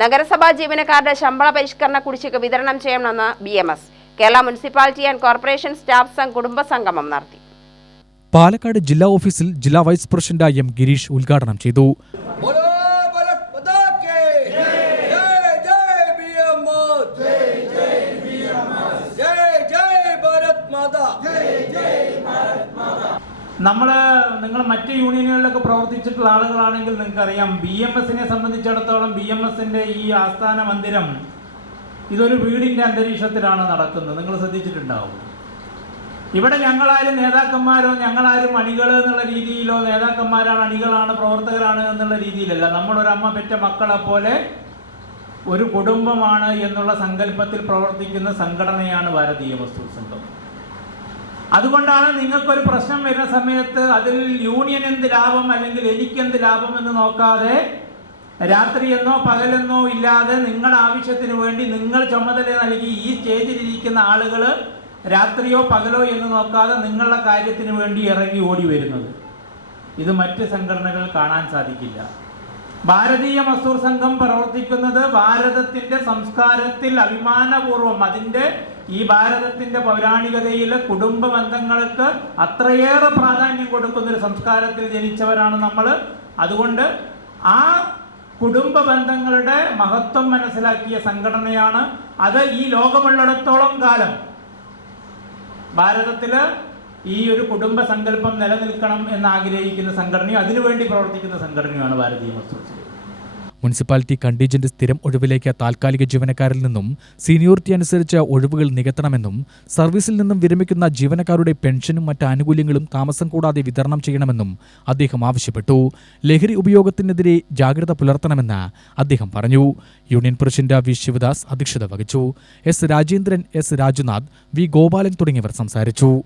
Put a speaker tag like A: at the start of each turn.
A: നഗരസഭാ ജീവനക്കാരുടെ ശമ്പള പരിഷ്കരണ കുടിശ്ശിക വിതരണം ചെയ്യണമെന്ന് B M S. Kerala municipality and corporation staff Sangh കുടുംബ സംഗമം നടത്തി.
B: പാലക്കാട് ജില്ലാ ഓഫീസിൽ ജില്ലാ വൈസ് പ്രസിഡന്റ് എം ഗിരീഷ് ഉദ്ഘാടനം ചെയ്തു.
C: നമ്മൾ നിങ്ങൾ മറ്റ് യൂണിയനുകളിലൊക്കെ പ്രവർത്തിച്ചിട്ടുള്ള ആളുകളാണെങ്കിൽ നിങ്ങൾക്കറിയാം ബി എം എസിനെ സംബന്ധിച്ചിടത്തോളം ബി എം എസിന്റെ ഈ ആസ്ഥാന മന്ദിരം ഇതൊരു വീടിന്റെ അന്തരീക്ഷത്തിലാണ് നടക്കുന്നത്. നിങ്ങൾ ശ്രദ്ധിച്ചിട്ടുണ്ടാവും. ഇവിടെ ഞങ്ങളാരും നേതാക്കന്മാരോ ഞങ്ങളാരും അണികൾ എന്നുള്ള രീതിയിലോ നേതാക്കന്മാരാണ് അണികളാണ് പ്രവർത്തകരാണ് എന്നുള്ള രീതിയിലല്ല. നമ്മളൊരമ്മ പെറ്റ മക്കളെ പോലെ ഒരു കുടുംബമാണ് എന്നുള്ള സങ്കല്പത്തിൽ പ്രവർത്തിക്കുന്ന സംഘടനയാണ് ഭാരതീയ വസ്തു സംഘം. അതുകൊണ്ടാണ് നിങ്ങൾക്കൊരു പ്രശ്നം വരുന്ന സമയത്ത് അതിൽ യൂണിയൻ എന്ത് ലാഭം അല്ലെങ്കിൽ എനിക്ക് എനിക്കെന്ത് ലാഭം എന്ന് നോക്കാതെ രാത്രിയെന്നോ പകലെന്നോ ഇല്ലാതെ നിങ്ങളുടെ ആവശ്യത്തിന് വേണ്ടി നിങ്ങൾ ചുമതല നൽകി ഈ സ്റ്റേജിലിരിക്കുന്ന ആളുകൾ രാത്രിയോ പകലോ എന്ന് നോക്കാതെ നിങ്ങളുടെ കാര്യത്തിന് വേണ്ടി ഇറങ്ങി ഓടി വരുന്നത്. ഇത് മറ്റ് സംഘടനകൾ കാണാൻ സാധിക്കില്ല. ഭാരതീയ മസൂർ സംഘം പ്രവർത്തിക്കുന്നത് ഭാരതത്തിന്റെ സംസ്കാരത്തിൽ അഭിമാനപൂർവം അതിന്റെ ഈ ഭാരതത്തിന്റെ പൗരാണികതയിൽ കുടുംബ ബന്ധങ്ങൾക്ക് അത്രയേറെ പ്രാധാന്യം കൊടുക്കുന്ന ഒരു സംസ്കാരത്തിൽ ജനിച്ചവരാണ് നമ്മൾ അതുകൊണ്ട് ആ കുടുംബ ബന്ധങ്ങളുടെ മഹത്വം മനസ്സിലാക്കിയ സംഘടനയാണ് അത് ഈ ലോകമുള്ളിടത്തോളം കാലം. ഭാരതത്തിൽ ഈ ഒരു കുടുംബ സങ്കല്പം നിലനിൽക്കണം എന്ന് ആഗ്രഹിക്കുന്ന സംഘടനയും അതിനുവേണ്ടി പ്രവർത്തിക്കുന്ന സംഘടനയുമാണ് ഭാരതീയ മസ്ദൂർ സംഘം
B: മുനിസിപ്പാലിറ്റി കണ്ടീജന്റ് സ്ഥിരം ഒഴിവിലേക്ക് താൽക്കാലിക ജീവനക്കാരിൽ നിന്നും സീനിയോറിറ്റി അനുസരിച്ച് ഒഴിവുകൾ നികത്തണമെന്നും സർവീസിൽ നിന്നും വിരമിക്കുന്ന ജീവനക്കാരുടെ പെൻഷനും മറ്റ് ആനുകൂല്യങ്ങളും താമസം കൂടാതെ വിതരണം ചെയ്യണമെന്നും അദ്ദേഹം ആവശ്യപ്പെട്ടു. ലഹരി ഉപയോഗത്തിനെതിരെ ജാഗ്രത പുലർത്തണമെന്ന് അദ്ദേഹം പറഞ്ഞു. Union president V. ശിവദാസ് അധ്യക്ഷത വഹിച്ചു. S. Rajendran S. Rajunath V. Gopalan തുടങ്ങിയവർ സംസാരിച്ചു.